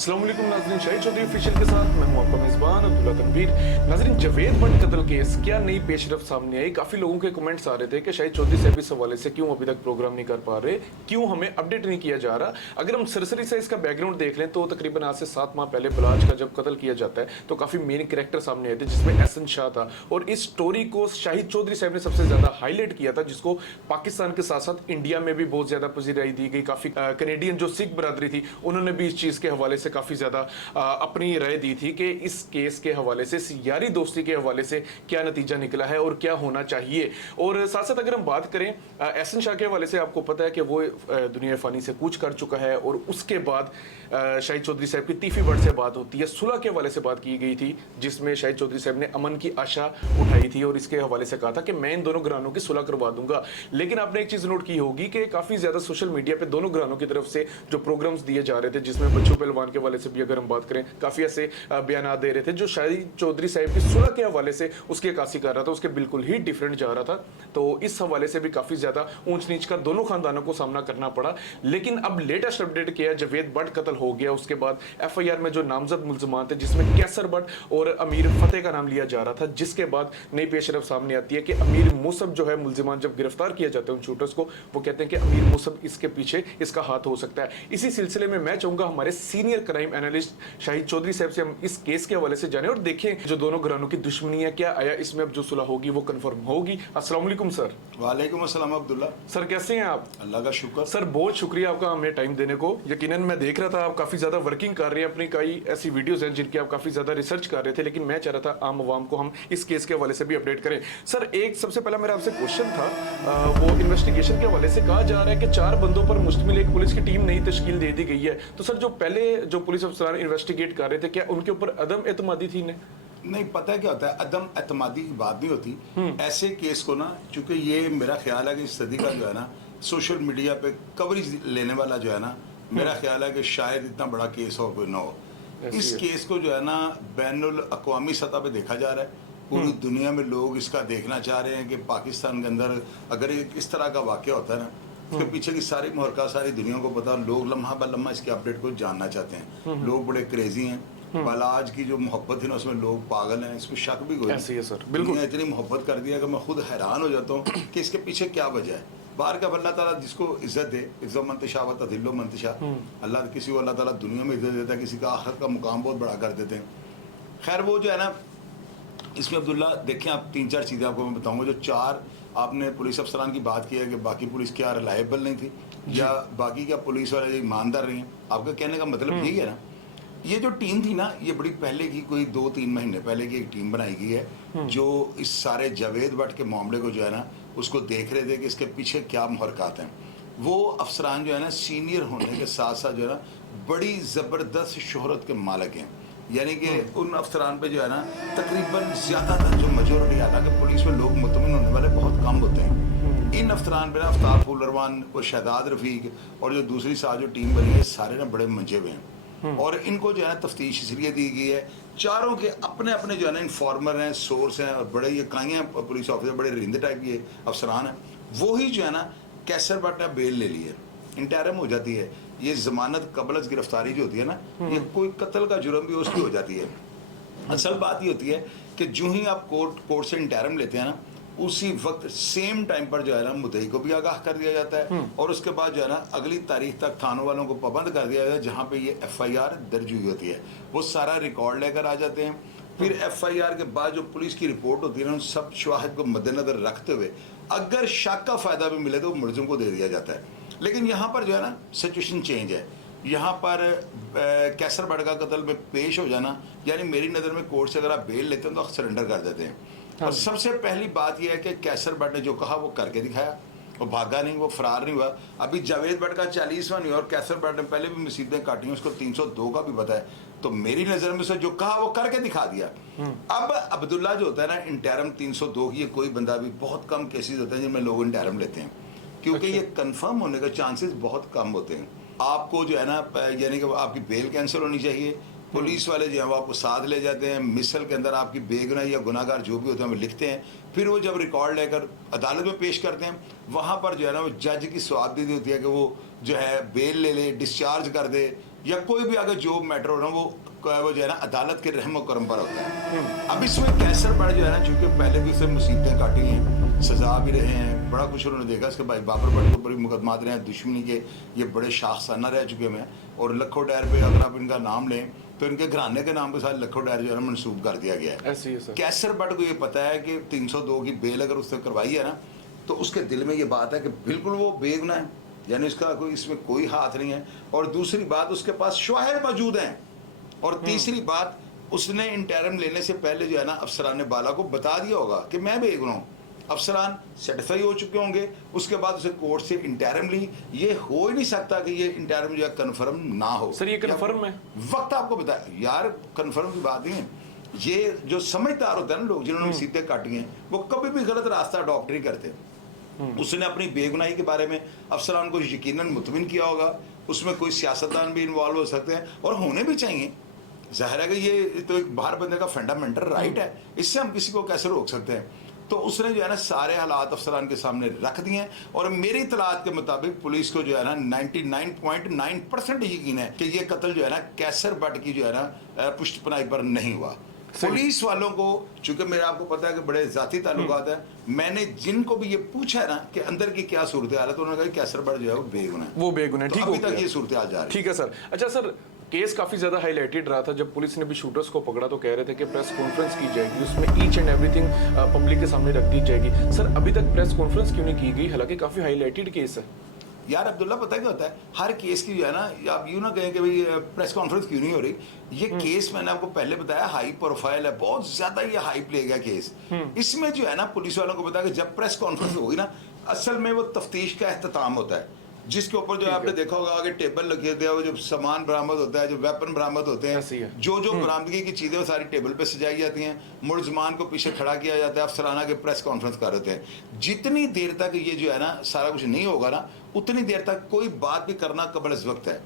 अस्सलाम वालेकुम नाज़रीन, शाहिद चौधरी ऑफिशियल के साथ मैं हूं आपका मेज़बान अब्दुल्ला तनवीर। नाज़रीन, जावेद भट्ट कत्ल केस क्या नई पेशरफ सामने आई। काफ़ी लोगों के कमेंट्स आ रहे थे कि शाहिद चौधरी साहब इस हवाले से क्यों अभी तक प्रोग्राम नहीं कर पा रहे, क्यों हमें अपडेट नहीं किया जा रहा। अगर हम सरसरी से इसका बैकग्राउंड देख लें तो तकरीबन आज से 7 माह पहले बलाज का जब कत्ल किया जाता है तो काफ़ी मेन कैरेक्टर सामने आए थे, जिसमें एहसन शाह था। और इस स्टोरी को शाहिद चौधरी साहब ने सबसे ज़्यादा हाईलाइट किया था, जिसको पाकिस्तान के साथ साथ इंडिया में भी बहुत ज़्यादा पजीराई दी गई। काफ़ी कैनेडियन जो सिख बरादरी थी उन्होंने भी इस चीज़ के हवाले से काफ़ी ज़्यादा अपनी राय दी थी कि इस केस के हवाले से, इस यारी दोस्ती के हवाले से क्या नतीजा निकला है और क्या होना चाहिए। और साथ साथ अगर हम बात करें एहसन शाह के हवाले से, आपको पता है कि वो दुनिया फानी से कूच कर चुका है और उसके बाद शाहिद चौधरी साहब की तीफी वर्ड से बात होती है, सुलह के हवाले से बात की गई थी, जिसमें शाहिद चौधरी साहब ने अमन की आशा उठाई थी और इसके हवाले से कहा था कि मैं इन दोनों घरानों की सुलह करवा दूंगा। लेकिन आपने एक चीज नोट की होगी कि काफी ज्यादा सोशल मीडिया पे दोनों घरानों की तरफ से जो प्रोग्राम्स दिए जा रहे थे, जिसमें बच्चों पहलवान के हवाले से भी अगर हम बात करें, काफी ऐसे बयान दे रहे थे जो शाहिद चौधरी साहब की सुलह के हवाले से उसकी अक्कासी कर रहा था, उसके बिल्कुल ही डिफरेंट जा रहा था। तो इस हवाले से भी काफी ज्यादा ऊंच नीच का दोनों खानदानों को सामना करना पड़ा। लेकिन अब लेटेस्ट अपडेट किया, जावेद भट्ट कत्ल हो गया, उसके बाद एफआईआर में जो नामजद मुल्जिमान थे, जिसमें कैसर भट्ट और अमीर फतेह का नाम लिया जा रहा था, जिसके बाद नई पेशरफ सामने आती है कि अमीर मुसब जो है, मुल्जिमान जब गिरफ्तार किया जाता है उन शूटर्स को, वो कहते हैं कि अमीर मुसब इसके पीछे इसका हाथ हो सकता है। इसी सिलसिले में मैं चाहूंगा हमारे senior crime analyst Shahid Chaudhary साहब से हम इस केस के हवाले से जाने और देखें जो दोनों घरानों की दुश्मनी है, क्या आया इसमें अब जो सुलह होगी वो कंफर्म होगी। अस्सलाम वालेकुम सर। वालेकुम अस्सलाम अब्दुल्ला। सर कैसे हैं आप? अल्लाह का शुक्र। सर बहुत शुक्रिया आपका हमें टाइम देने को। यकीनन मैं देख रहा था आप काफी ज्यादा वर्किंग कर रहे हैं, अपनी कई ऐसी वीडियोस हैं जिनकी आप काफी ज्यादा रिसर्च कर रहे थे, लेकिन मैं चाह रहा था आम आवाम को हम इस केस के हवाले से भी अपडेट करें। सर एक सबसे पहला मेरा आपसे क्वेश्चन था, वो इन्वेस्टिगेशन के हवाले से कहा जा रहा है कि 4 बंदों पर मुश्तमिल एक पुलिस की टीम नई तश्कील दे दी गई है। तो सर जो पहले जो पुलिस अफसरान इन्वेस्टिगेट कर रहे थे, क्या उनके ऊपर अदम एतमादी थी? नहीं, पता है क्या होता है, अदम एतमादी की बात नहीं होती ऐसे केस को ना, चूंकि ये मेरा ख्याल है कि इस सदी का जो है ना सोशल मीडिया पे कवरेज लेने वाला जो है ना, मेरा ख्याल है कि शायद इतना बड़ा केस हो कोई ना हो। इस केस को जो है ना बैनुल अक़वामी सतह पे देखा जा रहा है, पूरी दुनिया में लोग इसका देखना चाह रहे हैं कि पाकिस्तान के अंदर अगर इस तरह का वाक़या होता है ना, उसके पीछे की सारी मुहरका सारी दुनिया को पता, लोग लम्हा ब लम्हा इसके अपडेट को जानना चाहते हैं। लोग बड़े क्रेजी हैं। बलाज की जो मोहब्बत है ना, उसमें लोग पागल हैं, इसमें शक भी कोई ऐसी है सर, बिल्कुल। इतनी मोहब्बत कर दिया कि मैं खुद हैरान हो जाता हूँ कि इसके पीछे क्या वजह है। बाहर का अल्लाह ताला जिसको इज्जत दे, इज्जत मंतशा व तदिल्लो मंतशा, अल्लाह किसी को अल्लाह ताला दुनिया में इज्जत देता है, किसी का आखिरत का मुकाम बहुत बड़ा कर देते हैं। खैर वो जो है ना, इसमें अब्दुल्ला देखें आप 3-4 चीज़ें आपको मैं बताऊँगा। जो 4 आपने पुलिस अफसरान की बात की है कि बाकी पुलिस क्या रिलायबल नहीं थी या बाकी क्या पुलिस वाले ईमानदार नहीं है, आपका कहने का मतलब यही है ना। ये जो टीम थी ना, ये बड़ी पहले की, कोई 2-3 महीने पहले की एक टीम बनाई गई है जो इस सारे जावेद भट्ट के मामले को जो है ना उसको देख रहे थे कि इसके पीछे क्या मुहरकात हैं। वो अफसरान जो है ना सीनियर होने के साथ साथ जो है ना बड़ी ज़बरदस्त शोहरत के मालिक हैं, यानी कि उन अफसरान पे जो है ना तकरीबन ज़्यादातर जो मेजोरिटी, हालांकि पुलिस में लोग मुतमिन होने वाले बहुत कम होते हैं, इन अफसरान पे ना अफ्ताब फुलरवान और शहदाद रफ़ीक और जो दूसरी साथ जो टीम बनी है, सारे ना बड़े मंजे हुए हैं। और इनको जो है ना तफ्तीश इसलिए दी गई है, चारों के अपने अपने जो है ना इन्फॉर्मर हैं, सोर्स हैं और बड़े ये काइयाँ पुलिस ऑफिसर, बड़े रिंदे टाइप के अफसरान हैं। वही जो है ना कैसर भट्ट ने बेल ले ली है, इंटरम हो जाती है। ये जमानत कबल गिरफ्तारी जो होती है ना, ये कोई कत्ल का जुर्म भी उसकी हो जाती है। असल बात ये होती है कि जो ही आप कोर्ट से इंटरम लेते हैं ना, उसी वक्त सेम टाइम पर जो है ना मुद्दई को भी आगाह कर दिया जाता है और उसके बाद जो है ना अगली तारीख तक थानों वालों को पाबंद कर दिया जाता है जहाँ पे ये एफआईआर दर्ज हुई होती है। वो सारा रिकॉर्ड लेकर आ जाते हैं। फिर एफआईआर के बाद जो पुलिस की रिपोर्ट होती है ना, उन सब शवाहिद को मद्देनजर रखते हुए अगर शक का फ़ायदा भी मिले तो मुलजिम को दे दिया जाता है। लेकिन यहाँ पर जो है ना सिचुएशन चेंज है। यहाँ पर कैसर भट्ट का कत्ल में पेश हो जाना, यानी मेरी नज़र में कोर्ट से अगर आप बेल लेते हैं तो सरेंडर कर देते हैं। और सबसे पहली बात यह है कि कैसर भट्ट ने जो कहा वो करके दिखाया, वो भागा नहीं, वो फरार नहीं हुआ। अभी जावेद भट्ट का 40वां नहीं हुआ और कैसर भट्ट ने पहले भी मुसीबतें काटी हैं, उसको 302 का भी पता है। तो मेरी नज़र में से जो कहा वो करके दिखा दिया। अब अब्दुल्ला जो होता है ना, इंटरम 302 की, ये कोई बंदा भी, बहुत कम केसेस होते हैं जिनमें लोग इंटरम लेते हैं, क्योंकि ये कन्फर्म होने के चांसेस बहुत कम होते हैं। आपको जो है ना, यानी कि आपकी बेल कैंसिल होनी चाहिए, पुलिस वाले जो है वो आपको साथ ले जाते हैं, मिसल के अंदर आपकी बेगुनाही या गुनाहगार जो भी होते हैं वो लिखते हैं, फिर वो जब रिकॉर्ड लेकर अदालत में पेश करते हैं, वहाँ पर जो है ना वो जज की स्वाबदीदी होती है कि वो जो है बेल ले ले, डिस्चार्ज कर दे, या कोई भी अगर जो मैटर हो ना वो जो है ना अदालत के रहम करम पर होता है। अब इसमें कैसर बड़ जो है ना, चूंकि पहले भी उसे मुसीबतें काटी हैं, सजा भी रहे हैं, बड़ा कुछ उन्होंने देखा, इसके भाई बाबर बट के ऊपर भी मुकदमात रहे हैं, दुश्मनी के ये बड़े शाखसाना रह चुके हैं, और लखो डायर पे अगर आप इनका नाम लें तो इनके घराने के नाम के साथ लखो डायर जो है ना मनसूब कर दिया गया है। ऐसे ही सर। कैसर बट को ये पता है कि 302 की बेल अगर उसने करवाई है ना, तो उसके दिल में ये बात है कि बिल्कुल वो बेगुनाह है, यानी इसका कोई इसमें कोई हाथ नहीं है, और दूसरी बात उसके पास शवाहिद मौजूद हैं, और तीसरी बात उसने इंटरम लेने से पहले जो है ना अफसरान बाला को बता दिया होगा कि मैं बेगुनाह हूँ, अफसरान सेटिस्फाई हो चुके होंगे, उसके बाद उसे कोर्ट से इंटरम ली। ये हो ही नहीं सकता कि ये इंटरम जो है कन्फर्म ना हो। सर ये कन्फर्म है? वक्त आपको बताया यार, कन्फर्म की बात नहीं है। ये जो समझदार होता है ना लोग, जिन्होंने मुसीबतें काटी हैं, वो कभी भी गलत रास्ता अडॉप्ट नहीं करते। उसने अपनी बेगुनाही के बारे में अफसरान को यकीनन मुतमिन किया होगा, उसमें कोई सियासतदान भी इन्वॉल्व हो सकते हैं और होने भी चाहिए। जाहिर है कि ये तो एक बाहर बंदे का फंडामेंटल राइट है, इससे हम किसी को कैसे रोक सकते हैं। तो उसने जो है ना सारे हालात अफसरान के सामने रख दिए हैं, और मेरी इतलात के मुताबिक पुलिस को जो है ना 99.9% यकीन है कि ये कत्ल जो है ना कैसर बट की जो है ना पुष्टपनाही पर नहीं हुआ। पुलिस वालों को, चूंकि मेरा आपको पता है कि बड़े जाती ताल्लुकात है, मैंने जिनको भी ये पूछा है ना कि अंदर की क्या सूरत हाल है, तो उन्होंने कहा कैसर बट जो है वो बेगुनाह है, वो बेगुनाह। ठीक अभी हो तक ये सूरत हाल जा रही है। ठीक है सर। अच्छा सर, केस काफी ज्यादा हाईलाइटेड रहा था। जब पुलिस ने भी शूटर्स को पकड़ा तो कह रहे थे कि प्रेस कॉन्फ्रेंस की जाएगी, उसमें ईच एंड एवरीथिंग पब्लिक के सामने रख दी जाएगी। सर अभी तक प्रेस कॉन्फ्रेंस क्यों नहीं की गई, हालांकि काफी हाईलाइटेड केस है? यार अब्दुल्ला, पता क्या होता है, हर केस की जो है ना, आप यूं ना कहें कि भाई प्रेस कॉन्फ्रेंस क्यों नहीं हो रही। ये केस मैंने आपको पहले बताया हाई प्रोफाइल है, बहुत ज्यादा ये हाइप ले गया केस। इसमें जो है ना पुलिस वालों को पता है कि जब प्रेस कॉन्फ्रेंस होगी ना, असल में वो तफ्तीश का एहतमाम होता है, जिसके ऊपर जो आपने देखा होगा आगे टेबल लगे होते हैं, वो जो सामान बरामद होता है, जो वेपन बरामद होते हैं, जो बरामदगी की चीजें वो सारी टेबल पे सजाई जाती हैं, मुलजमान को पीछे खड़ा किया जाता है, अफसराना के प्रेस कॉन्फ्रेंस कर रहे हैं। जितनी देर तक ये जो है ना सारा कुछ नहीं होगा ना, उतनी देर तक कोई बात भी करना कबल इस वक्त है।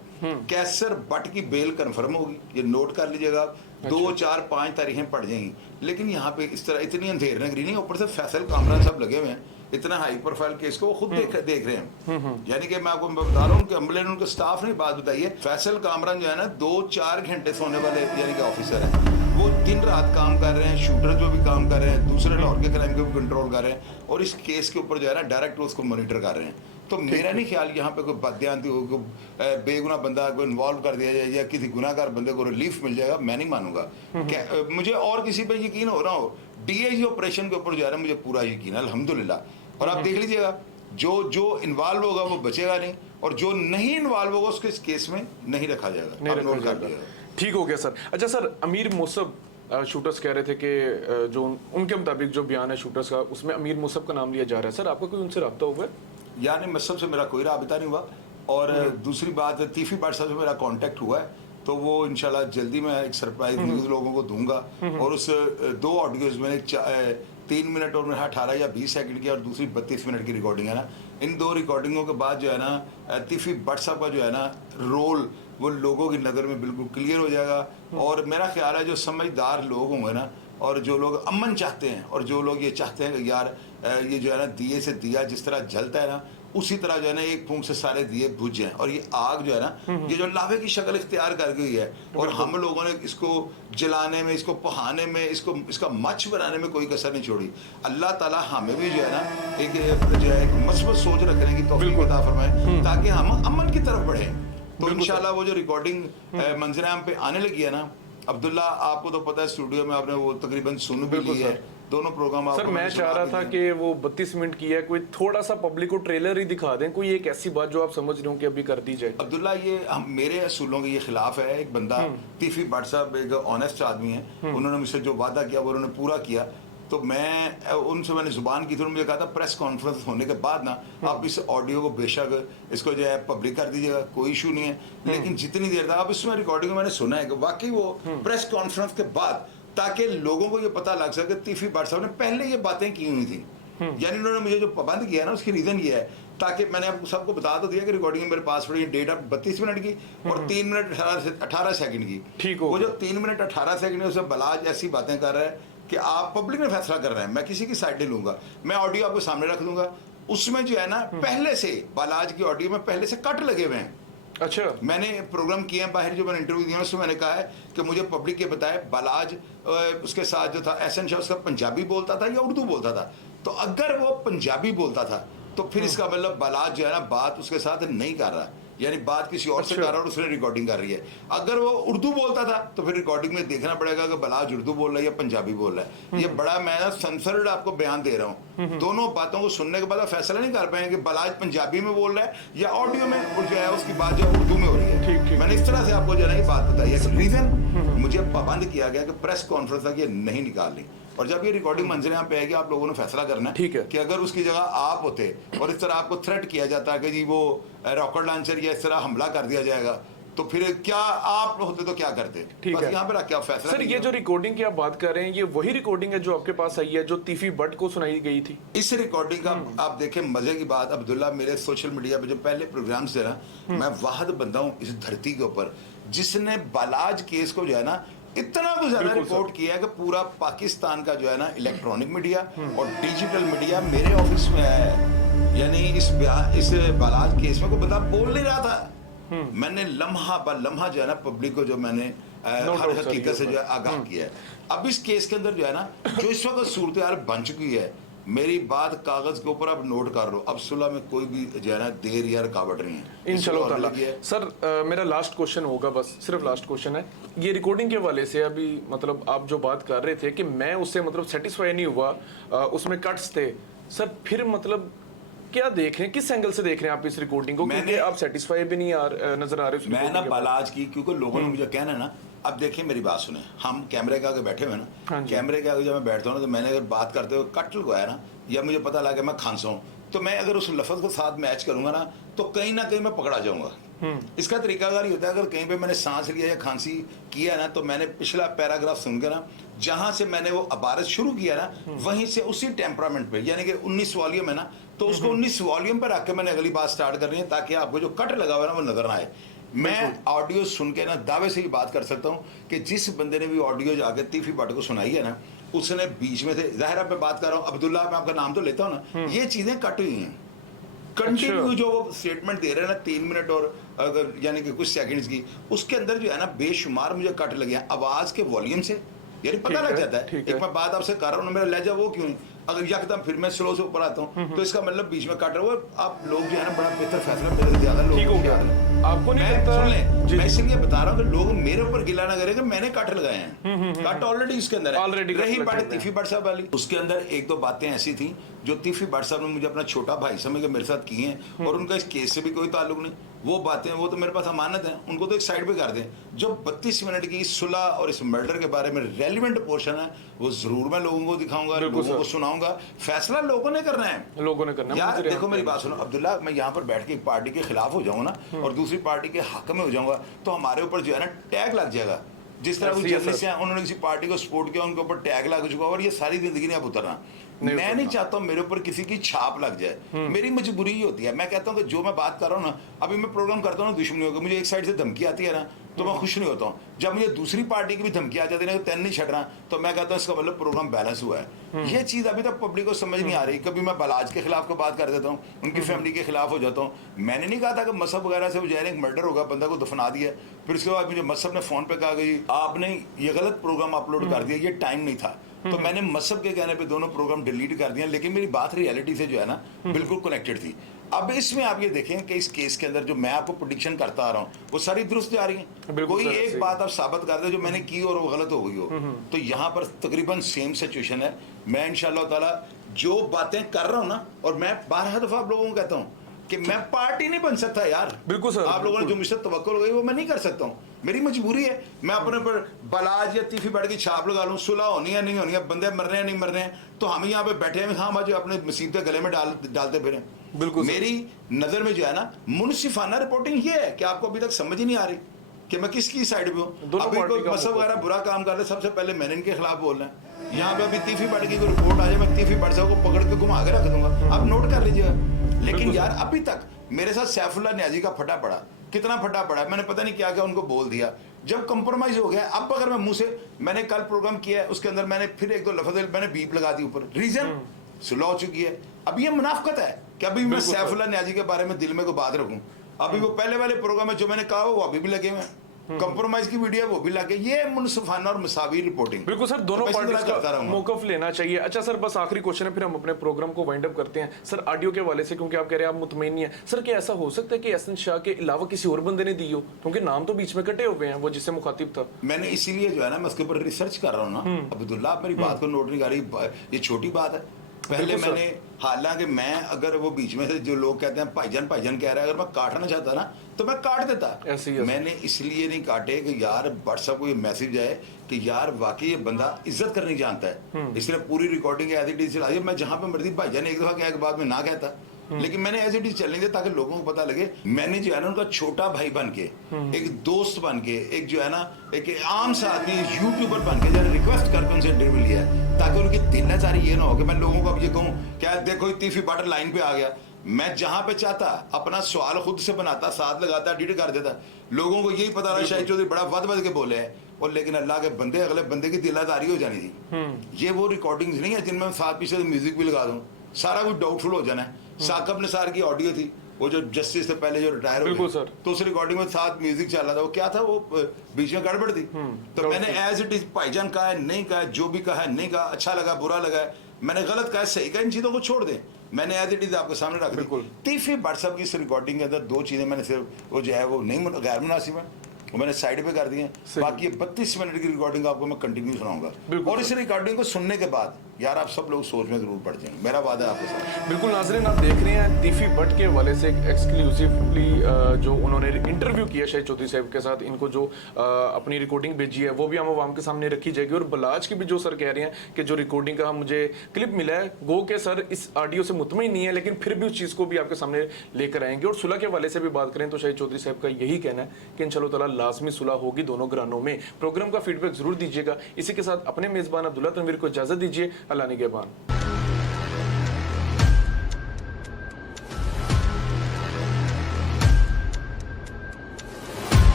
कैसर बट की बेल कंफर्म होगी, ये नोट कर लीजिएगा, 2, 4, 5 तारीखें पड़ जाएंगी। लेकिन यहाँ पे इस तरह इतनी अंधेर नगरी नहीं, ऊपर से फैसल कामरा सब लगे हुए हैं, इतना हाई प्रोफाइल केस को वो खुद देख रहे हैं। यानी कि मैं आपको बता रहा हूँ कि अमले ने उनके स्टाफ ने बात बताई है, फैसल कामरान जो है ना 2-4 घंटे सोने वाले यानी कि ऑफिसर हैं, वो दिन रात काम कर रहे हैं, शूटर जो भी काम कर रहे हैं, दूसरे लाहौर के क्राइम को भी कंट्रोल कर रहे हैं, और इस केस के ऊपर जो है ना डायरेक्ट उसको मॉनिटर कर रहे हैं। तो मेरा नहीं ख्याल यहाँ पे कोई बदयांती हो, बेगुनाह बंदा को इन्वॉल्व कर दिया जाए या किसी गुनाहगार बंदे को रिलीफ मिल जाएगा, मैं नहीं मानूंगा। मुझे और किसी पे यकीन हो रहा हो, डीआईजी ऑपरेशन के ऊपर जो है ना मुझे पूरा यकीन है अल्हम्दुलिल्लाह। और आप देख लीजिएगा, जो इन्वॉल्व होगा वो बचेगा नहीं, और जो नहीं इन्वॉल्व होगा उसको इस केस में नहीं रखा जाएगा। ठीक हो गया सर। अच्छा सर, अमीर मुसब शूटर्स कह रहे थे कि जो उनके मुताबिक जो बयान है शूटर्स का, उसमें अमीर मुसब का नाम लिया जा रहा है। सर आपका कोई उनसे रब्ता हुआ है? यानी मुसब से मेरा कोई राबिता नहीं हुआ, और दूसरी बात तीफी बाट साहब से मेरा कांटेक्ट हुआ है, तो वो इंशाल्लाह जल्दी मैं एक सरप्राइज न्यूज़ लोगों को दूंगा। और उस 2 ऑडियोज में 3 मिनट और 18 या 20 सेकंड की और दूसरी 32 मिनट की रिकॉर्डिंग है ना, इन 2 रिकॉर्डिंगों के बाद जो है ना तीफी भट्ट साहब का जो है ना रोल वो लोगों की नज़र में बिल्कुल क्लियर हो जाएगा। और मेरा ख्याल है जो समझदार लोग होंगे ना, और जो लोग अमन चाहते हैं, और जो लोग ये चाहते हैं कि यार ये जो है ना दिए से दिया जिस तरह जलता है ना, उसी तरह जो है ना एक फूंक से सारे दिए बुझ जाएं, और ये आग जो है ना ये जो लावे की शक्ल इख्तियार कर गई है, और हम लोगों ने इसको जलाने में, इसको पहाने में, इसका मच बनाने में कोई कसर नहीं छोड़ी। अल्लाह ताला हमें भी जो है ना एक जो है एक मस्बत सोच रखने की तौफीक अता फरमाए, ताकि हम अमन की तरफ बढ़ें। तो इंशाल्लाह वो जो रिकॉर्डिंग मंजर आम पे आने लगी है ना अब्दुल्ला, आपको तो पता है स्टूडियो में आपने वो तकरीबन सुन भी ली है दोनों प्रोग्राम। सर मैं चाह रहा था कि वो 32 मिनट की है, कोई थोड़ा सा पब्लिक को ट्रेलर ही दिखा दें, कोई एक ऐसी बात जो आप समझ रहे हो कि अभी कर दी जाए। अब्दुल्ला ये मेरे असूलों के ये खिलाफ है। एक बंदा तीफी भट्ट साहब एक ऑनेस्ट आदमी है, उन्होंने मुझसे जो वादा किया वो उन्होंने पूरा किया। तो मैंने जुबान की थी, मुझे कहा था प्रेस कॉन्फ्रेंस होने के बाद ना आप इस ऑडियो को बेशक इसको जो है पब्लिक कर दीजिएगा, कोई इशू नहीं है। लेकिन जितनी देर तक आप इसमें रिकॉर्डिंग में मैंने सुना है कि वाकई वो प्रेस कॉन्फ्रेंस के बाद, ताकि लोगों को ये पता लग सके तीफी भट्ट साहब ने पहले ये बातें की हुई थी। यानी उन्होंने मुझे जो पाबंद किया ना उसकी रीजन ये है ताकि मैंने आपको सबको बता तो दिया कि रिकॉर्डिंग मेरे पास पड़ी, डेट ऑफ 32 मिनट की और 3 मिनट 18 सेकंड की। ठीक हो वो जो 3 मिनट 18 सेकंड है उसमें बलाज ऐसी बातें कर रहा है कि आप पब्लिक में फैसला कर रहे हैं, मैं किसी की साइड नहीं लूंगा, मैं ऑडियो आपको सामने रख दूंगा। उसमें जो है ना पहले से बालाज की ऑडियो में पहले से कट लगे हुए हैं। अच्छा, मैंने प्रोग्राम किए हैं बाहर, जो मैंने इंटरव्यू दिया उसमें मैंने कहा है कि मुझे पब्लिक ये बताए बालाज उसके साथ जो था एहसन शाह उसका पंजाबी बोलता था या उर्दू बोलता था। तो अगर वो पंजाबी बोलता था तो फिर इसका मतलब बालाज जो है ना बात उसके साथ नहीं कर रहा, यानी बात किसी और से कर रहा है और उसने रिकॉर्डिंग कर रही है। अगर वो उर्दू बोलता था तो फिर रिकॉर्डिंग में देखना पड़ेगा कि बालाज उर्दू बोल रहा है या पंजाबी बोल रहा है। ये बड़ा मैं ना सेंसर्ड आपको बयान दे रहा हूँ। दोनों बातों को सुनने के बाद आप फैसला नहीं कर पाएंगे बालाज पंजाबी में बोल रहा है या ऑडियो में जो है उसकी बात जो उर्दू में हो रही है। ठीक। मैंने इस तरह से आपको जो है ना ये बात बताई है। रीजन मुझे पाबंद किया गया कि प्रेस कॉन्फ्रेंस तक ये नहीं निकालनी, और जब ये रिकॉर्डिंग मंजिल यहाँ पे आएगी आप लोगों ने फैसला करना है ठीक है कि अगर उसकी जगह आप होते और इस तरह आपको थ्रेट किया जाता कि जी वो रॉकेट लॉन्चर या इस तरह हमला कर दिया जाएगा, तो फिर क्या आप होते तो क्या करते? ठीक है, यहाँ पे क्या फैसला सर ये जो रिकॉर्डिंग की आप बात कर रहे हैं ये वही रिकॉर्डिंग है जो आपके पास आई है जो तीफी बट को सुनाई गई थी? इस रिकॉर्डिंग का आप देखें मजे की बात, अब्दुल्ला मेरे सोशल मीडिया पे जो पहले प्रोग्राम से ना मैं वाहद बंदा हूँ इस धरती के ऊपर जिसने बालाज केस को जो है ना इतना कुछ ज्यादा रिपोर्ट किया है कि पूरा पाकिस्तान का जो है ना इलेक्ट्रॉनिक मीडिया और डिजिटल मीडिया मेरे ऑफिस में है। यानी इस बालाज केस में कोई बता बोल नहीं रहा था। मैंने लम्हा ब लम्हा जो है ना पब्लिक को जो मैंने हर हकीकत से जो है आगाह किया है। अब इस केस के अंदर जो है ना जो इस वक्त सूरत हाल बन चुकी है, मेरी बात कागज के ऊपर आप नोट कर लो, अब सुलह में कोई भी जो है ना देर या रुकावट नहीं है इंशाल्लाह ताला। सर मेरा लास्ट क्वेश्चन होगा, बस सिर्फ लास्ट क्वेश्चन है ये रिकॉर्डिंग के वाले से। अभी मतलब आप जो बात कर रहे थे कि मैं उससे मतलब सेटिस्फाई नहीं हुआ, उसमें कट्स थे सर, फिर मतलब क्या देख रहे हैं, किस एंगल से देख रहे हैं आप इस रिकॉर्डिंग को? क्योंकि आप सेटिस्फाई भी नहीं नजर आ रहे। मैं ना बालाज की क्योंकि लोगों ने मुझे कहना ना, अब देखिए मेरी बात सुने, हम कैमरे के आगे बैठे हुए ना, कैमरे के आगे जब मैं बैठता हूँ ना तो मैंने अगर बात करते हुए कट लगवाया ना या मुझे पता लगा मैं खांसा हूँ तो मैं अगर उस लफ्ज को साथ मैच करूंगा ना तो कहीं ना कहीं मैं पकड़ा जाऊंगा। इसका तरीकाकार ये होता है अगर कहीं पे मैंने सांस लिया या खांसी किया ना तो मैंने पिछला पैराग्राफ सुन के ना जहां से मैंने वो अबारत शुरू किया ना वहीं से उसी टेम्परामेंट पे, यानी कि 19 वॉल्यूम है ना तो उसको 19 वॉल्यूम पर रख के मैंने अगली बात स्टार्ट करनी है ताकि आपको जो कट लगा हुआ है ना वो नजर ना आए। मैं ऑडियो सुन के ना दावे से ही बात कर सकता हूँ कि जिस बंदे ने भी ऑडियो जाके तीफी भट्ट को सुनाई है ना उसने बीच में थे, जाहिर है मैं बात कर रहा हूँ अब्दुल्ला, मैं आपका नाम तो लेता हूँ ना, ये चीजें कट हुई हैं। कंटिन्यू जो वो स्टेटमेंट दे रहे हैं ना 3 मिनट और अगर यानी कि कुछ सेकंड्स की, उसके अंदर जो है ना बेशुमार मुझे कट लगे हैं आवाज के वॉल्यूम से, यानी पता लग जाता है। एक मैं बात आपसे कर रहा हूँ मेरा लहजा वो क्यों, अगर यकदम फिर मैं स्लो से ऊपर आता हूँ तो इसका मतलब बीच में काट रहा हूँ। आप लोग जो है ना बड़ा बेहतर फैसला मेरे से ज्यादा लोग आपको नहीं लगता? सुन लें, मैं इसलिए बता रहा हूँ कि लोग मेरे ऊपर गिला ना करें कि मैंने कट लगाए हैं। कट ऑलरेडी इसके अंदर है। रही बात तीफी भट्ट साहब वाली, उसके अंदर एक दो बातें ऐसी थी जो तीफी भट्ट साहब ने मुझे अपना छोटा भाई समझ के मेरे साथ की हैं और उनका इस केस से भी कोई ताल्लुक नहीं। वो बातें वो तो मेरे पास अमानत है, उनको तो एक साइड पे कर दें। जो 32 मिनट की सुलह और इस मर्डर के बारे में रेलिवेंट पोर्शन है वो जरूर मैं लोगों को दिखाऊंगा, लोगों को सुनाऊंगा। फैसला लोगों ने करना है, लोगों ने करना है। यार देखो मेरी बात सुनो अब्दुल्ला, मैं यहाँ पर बैठ के एक पार्टी के खिलाफ हो जाऊंगा ना और दूसरी पार्टी के हक में हो जाऊंगा तो हमारे ऊपर जो है ना टैग लग जाएगा। जिस तरह कुछ जर्नलिस्ट हैं उन्होंने किसी पार्टी को सपोर्ट किया उनके ऊपर टैग लग चुका और ये सारी जिंदगी नहीं अब उतरना। मैं नहीं चाहता हूँ मेरे ऊपर किसी की छाप लग जाए, मेरी मजबूरी ही होती है। मैं कहता हूँ कि जो मैं बात कर रहा हूँ ना, अभी मैं प्रोग्राम करता हूँ ना दुश्मनी होगी, मुझे एक साइड से धमकी आती है ना तो मैं खुश नहीं होता हूँ। जब मुझे दूसरी पार्टी की भी धमकी आ जाती है ना तेन नहीं छट रहा तो मैं कहता हूँ इसका मतलब प्रोग्राम बैलेंस हुआ है। ये चीज अभी तक पब्लिक को समझ नहीं आ रही। कभी मैं बालाज के खिलाफ को बात कर देता हूँ, उनकी फैमिली के खिलाफ हो जाता हूँ। मैंने नहीं कहा था कि मसहब वगैरह से जो है एक मर्डर होगा, बंदा को दफना दिया, फिर उसके बाद मुझे मसहब ने फोन पे कहा कि आपने ये गलत प्रोग्राम अपलोड कर दिया, ये टाइम नहीं था। तो मैंने मसहब के कहने पे दोनों प्रोग्राम डिलीट कर दिया, लेकिन मेरी बात रियलिटी से जो है ना बिल्कुल कनेक्टेड थी। अब इसमें आप ये देखें कि इस केस के अंदर जो मैं आपको प्रेडिक्शन करता आ रहा हूँ वो सारी दुरुस्त जा रही है। कोई एक बात आप साबित कर दे जो मैंने की और वो गलत हो गई हो, तो यहाँ पर तकरीबन सेम सिचुएशन है। मैं इंशाअल्लाह ताला जो बातें कर रहा हूँ ना, और मैं 12 दफा आप लोगों को कहता हूँ कि मैं पार्टी नहीं बन सकता यार। बिल्कुल सर, आप लोगों ने जो मुझसे तवक्कुल हो गई वो मैं नहीं कर सकता हूँ, मेरी मजबूरी है। मैं अपने पर बालाज या तीफी भट्ट की छाप लगा लूँ, सुलह होनी है नहीं होनी है, बंदे मर रहे हैं नहीं मर रहे हैं, तो हम यहाँ पे बैठे हैं हम आज अपने मुसीबतें गले में डालते फिरें। बिल्कुल मेरी नजर में जो है ना मुनसिफाना रिपोर्टिंग ये है कि आपको अभी तक समझ ही नहीं आ रही कि मैं किसकी साइड पे हूँ। अभी कोई मसहब वगैरह बुरा काम कर रहे सबसे पहले मैंने इनके खिलाफ बोलना है। यहाँ पे अभी तीफी भट्ट की कोई रिपोर्ट आ जाए मैं तीफी भट्ट साहब को पकड़ के घुमा के रख दूंगा, आप नोट कर लीजिएगा। लेकिन यार अभी तक मेरे साथ सैफुल्लाह न्याजी का फटा पड़ा, कितना फटा पड़ा, मैंने पता नहीं क्या क्या उनको बोल दिया। जब कंप्रोमाइज हो गया, अब अगर मैं मुंह से, मैंने कल प्रोग्राम किया है उसके अंदर मैंने फिर एक दो लफ्ज मैंने बीप लगा दी ऊपर, रीजन सुलह हो चुकी है। अब ये मुनाफकत है कि अभी मैं सैफुल्लाह न्याजी के बारे में दिल में को बात रखूं। अभी वो पहले वाले प्रोग्राम में जो मैंने कहा वो अभी भी लगे हुए हैं, कंप्रोमाइज की वीडियो वो भी लगे। ये मुनसिफाना और मुसावी रिपोर्टिंग। बिल्कुल सर, दोनों पार्टीज का मौकफ लेना चाहिए। अच्छा सर, बस आखिरी क्वेश्चन है, फिर हम अपने प्रोग्राम को वाइंड अप करते हैं। सर ऑडियो के हवाले से, क्योंकि आप कह रहे हैं आप मुतमईन नहीं है, सर क्या ऐसा हो सकता है कि एहसन शाह के अलावा किसी और बंदे ने दी हो, क्योंकि नाम तो बीच में कटे हुए हैं वो जिससे मुखातिब था। मैंने इसीलिए जो है ना मैं उसके ऊपर रिसर्च कर रहा हूँ ना। अब्दुल्ला, आप मेरी बात को नोट नहीं कर रही, ये छोटी बात है। पहले मैंने, हालांकि मैं अगर वो बीच में से जो लोग कहते हैं भाईजान भाईजान कह रहा है, अगर मैं काटना चाहता ना तो मैं काट देता। मैंने इसलिए नहीं काटे कि यार व्हाट्सएप को ये मैसेज आए कि यार वाकई ये बंदा इज्जत करनी जानता है, इसलिए पूरी रिकॉर्डिंग एज इट इज। मैं जहां पे मर्जी भाईजान एक दफा क्या के बाद में ना कहता, लेकिन मैंने एज इट इज चलने दिया ताकि लोगों को पता लगे। मैंने जो है ना उनका छोटा भाई बन के, एक दोस्त बन के, एक जो है ना एक आम सा आदमी यूट्यूबर बन के जरा रिक्वेस्ट करके उनसे इंटरव्यू लिया है, ताकि उनकी दिलनजारी ये ना हो कि मैं लोगों को अब ये कहूँ क्या देखो तीफी बटर लाइन पे आ गया। मैं जहां पे चाहता अपना सवाल खुद से बनाता, साथ लगाता, एडिट कर देता, लोगों को यही पता रहा शाहिद चौधरी बड़ा वध के बोले है, और लेकिन अल्लाह के बंदे अगले बंदे की दिलादारी हो जानी थी। ये वो रिकॉर्डिंग्स नहीं है जिनमें साथ पीछे म्यूजिक भी लगा दूं, सारा कुछ डाउटफुल हो जाना है। साकब निसार की ऑडियो थी, वो जो जस्टिस से पहले जो रिटायर हो गए, तो उस रिकॉर्डिंग में साथ म्यूजिक चल रहा था, वो क्या था, वो बीच में गड़बड़ थी। तो मैंने एज इट इज भाईजान कहा है, नहीं कहा, जो भी कहा है नहीं कहा, अच्छा लगा बुरा लगा, मैंने गलत कहा सही कहा, इन चीजों को छोड़ दें। मैंने एज इट इज आपके सामने रख दी। तीसरी व्हाट्सएप की इस रिकॉर्डिंग के अंदर दो चीजें मैंने सिर्फ वो जो है वो नहीं गैर मुनासिब है, वो मैंने साइड पे कर दिए। बाकी 32 मिनट की रिकॉर्डिंग आपको मैं कंटिन्यू सुनाऊंगा, और इस रिकॉर्डिंग को सुनने के बाद यार आप सब लोग सोच में जरूर पड़ जाएंगे, मेरा वादा है आपके साथ। बिल्कुल नाज़रीन, आप देख रहे हैं तीफी भट्ट के हवाले से एक्सक्लूसिवली जो उन्होंने इंटरव्यू किया शाहिद चौधरी साहब के साथ, इनको जो अपनी रिकॉर्डिंग भेजी है वो भी हम आवाम के सामने रखी जाएगी। और बलाज की भी जो सर कह रहे हैं कि जो रिकॉर्डिंग का मुझे क्लिप मिला है, गो के सर इस ऑडियो से मुतमईन नहीं है, लेकिन फिर भी उस चीज़ को भी आपके सामने लेकर आएंगे। और सुलह के हवाले से भी बात करें तो शाहिद चौधरी साहब का यही कहना है कि इंशाअल्लाह ताला लाजमी सुलह होगी दोनों घरानों में। प्रोग्राम का फीडबैक जरूर दीजिएगा। इसी के साथ अपने मेज़बान अब्दुल्ला तनवीर को इजाज़त दीजिए। अल्लाह निगहबान।